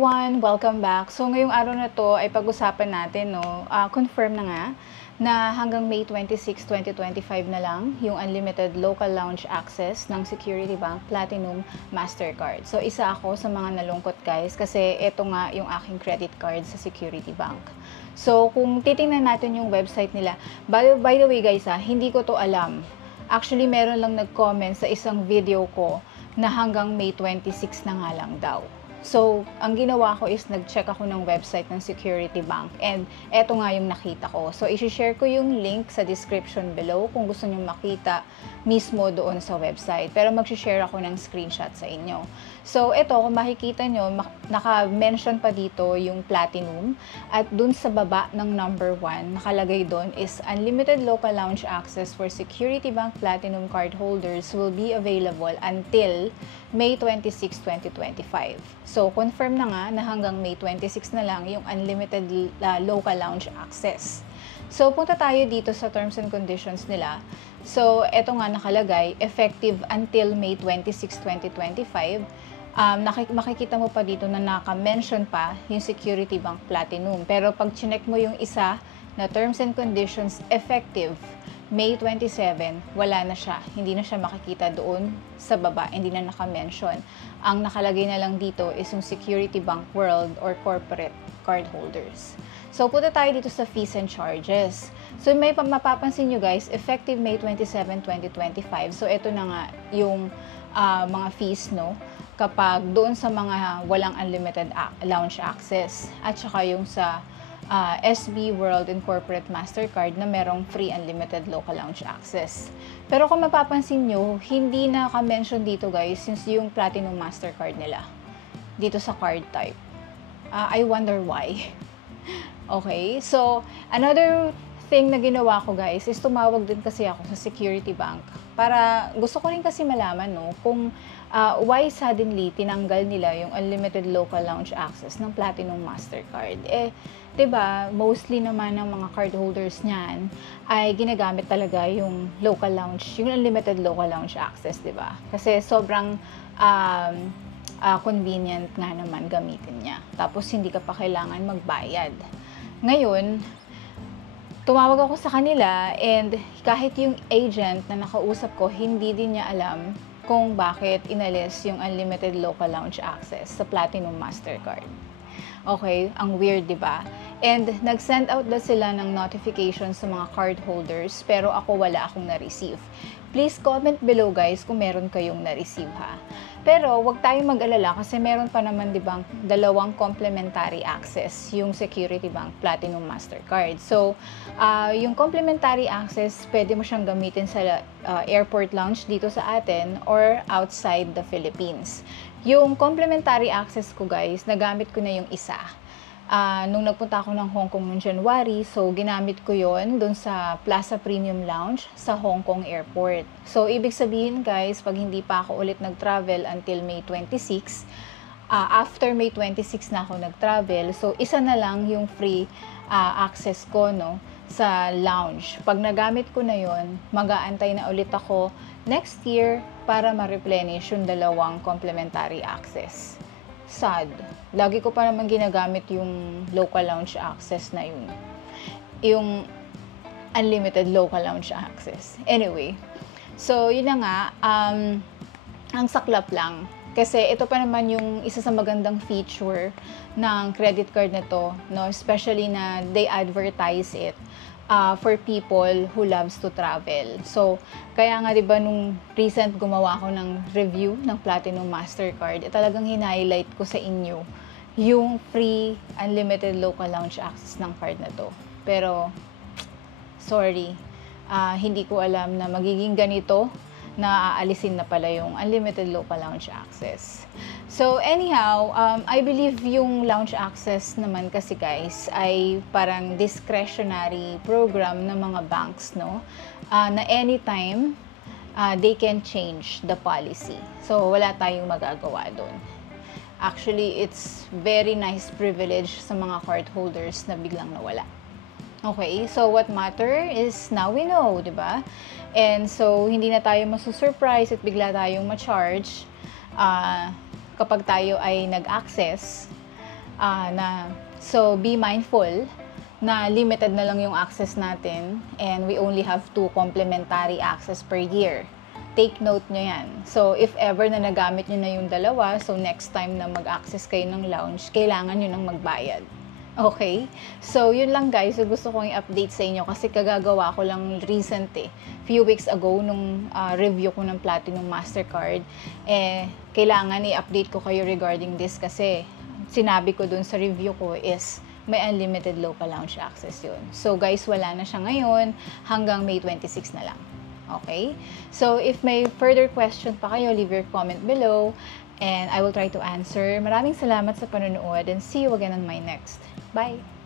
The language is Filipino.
everyone! Welcome back. So ngayong araw na to ay pag-usapan natin, confirm na nga na hanggang May 26, 2025 na lang yung unlimited local lounge access ng Security Bank Platinum Mastercard. So isa ako sa mga nalungkot guys kasi ito nga yung aking credit card sa Security Bank. So kung titingnan natin yung website nila, by the way guys hindi ko to alam. Actually meron lang nag-comment sa isang video ko na hanggang May 26 na nga lang daw. So, ang ginawa ko is nag-check ako ng website ng Security Bank and eto nga yung nakita ko. So, isi-share ko yung link sa description below kung gusto nyo makita mismo doon sa website. Pero mag-share ako ng screenshot sa inyo. So, eto kung makikita nyo, naka-mention pa dito yung Platinum at dun sa baba ng number 1, nakalagay doon is Unlimited Local Lounge Access for Security Bank Platinum card holders will be available until May 26, 2025. So, confirm na nga na hanggang May 26 na lang yung unlimited local lounge access. So, punta tayo dito sa terms and conditions nila. So, eto nga nakalagay, effective until May 26, 2025. Makikita mo pa dito na naka-mention pa yung Security Bank Platinum. Pero pag chinek mo yung isa na terms and conditions effective May 27, wala na siya. Hindi na siya makikita doon sa baba. Hindi na naka-mention. Ang nakalagay na lang dito is yung Security Bank World or Corporate Card Holders. So, punta tayo dito sa fees and charges. So, may mapapansin nyo guys, effective May 27, 2025. So, ito na nga yung mga fees, no? Kapag doon sa mga walang unlimited lounge access. At saka yung sa SB World and Corporate Mastercard na merong free unlimited local lounge access. Pero kung mapapansin nyo, hindi naka-mention dito guys since yung Platinum Mastercard nila dito sa card type. I wonder why. Okay, so another thing na ginawa ko guys is tumawag din kasi ako sa Security Bank para gusto ko rin kasi malaman kung why suddenly tinanggal nila yung unlimited local lounge access ng Platinum Mastercard. 'Di ba, mostly naman ng mga card holders niyan ay ginagamit talaga yung local lounge, yung unlimited local lounge access, 'di ba? Kasi sobrang convenient nga naman gamitin niya. Tapos hindi ka pa kailangan magbayad. Ngayon, tumawag ako sa kanila and kahit yung agent na nakausap ko, hindi din niya alam kung bakit inalis yung unlimited local lounge access sa Platinum Mastercard. Okay, ang weird, di ba? And nag-send out na sila ng notification sa mga card holders, pero ako wala akong na-receive. Please comment below guys kung meron kayong na-receive ha. Pero wag tayong mag-alala kasi meron pa naman, di ba, dalawang complementary access yung Security Bank Platinum Mastercard. So, yung complementary access, pwede mo siyang gamitin sa airport lounge dito sa atin or outside the Philippines. Yung complementary access ko guys, nagamit ko na yung isa. Nung nagpunta ako ng Hong Kong noong January, so ginamit ko yon dun sa Plaza Premium Lounge sa Hong Kong Airport. So, ibig sabihin guys, pag hindi pa ako ulit nag-travel until May 26, after May 26 na ako nag-travel, so isa na lang yung free access ko sa lounge. Pag nagamit ko na yon, mag-aantay na ulit ako next year para ma-replenish yung dalawang complementary access. Sad. Lagi ko pa naman ginagamit yung local lounge access na yun. Yung unlimited local lounge access. Anyway, so yun na nga, ang saklap lang. Kasi ito pa naman yung isa sa magandang feature ng credit card na to, especially na they advertise it for people who loves to travel. So, kaya nga 'di ba nung recent gumawa ako ng review ng Platinum Mastercard, talagang hinighlight ko sa inyo yung free unlimited local lounge access ng card na to. Pero sorry, hindi ko alam na magiging ganito na aalisin na pala yung unlimited local lounge access. So anyhow, I believe yung lounge access naman kasi guys ay parang discretionary program ng mga banks, na anytime they can change the policy. So wala tayong magagawa doon. Actually, it's very nice privilege sa mga card holders na biglang nawala. Okay, so what matter is now we know, di ba? And so, hindi na tayo masusurprise at bigla tayong ma-charge kapag tayo ay nag-access So, be mindful na limited na lang yung access natin and we only have 2 complimentary access per year. Take note nyo yan. So, if ever na nagamit nyo na yung dalawa, so next time na mag-access kayo ng lounge, kailangan nyo nang magbayad. Okay? So, yun lang guys. So, gusto kong i-update sa inyo kasi kagagawa ko lang recent few weeks ago nung review ko ng Platinum Mastercard. Kailangan i-update ko kayo regarding this kasi sinabi ko dun sa review ko is may unlimited local lounge access yun. So, guys, wala na siya ngayon hanggang May 26 na lang. Okay? So, if may further question pa kayo, leave your comment below and I will try to answer. Maraming salamat sa panonood and see you again on my next. Bye!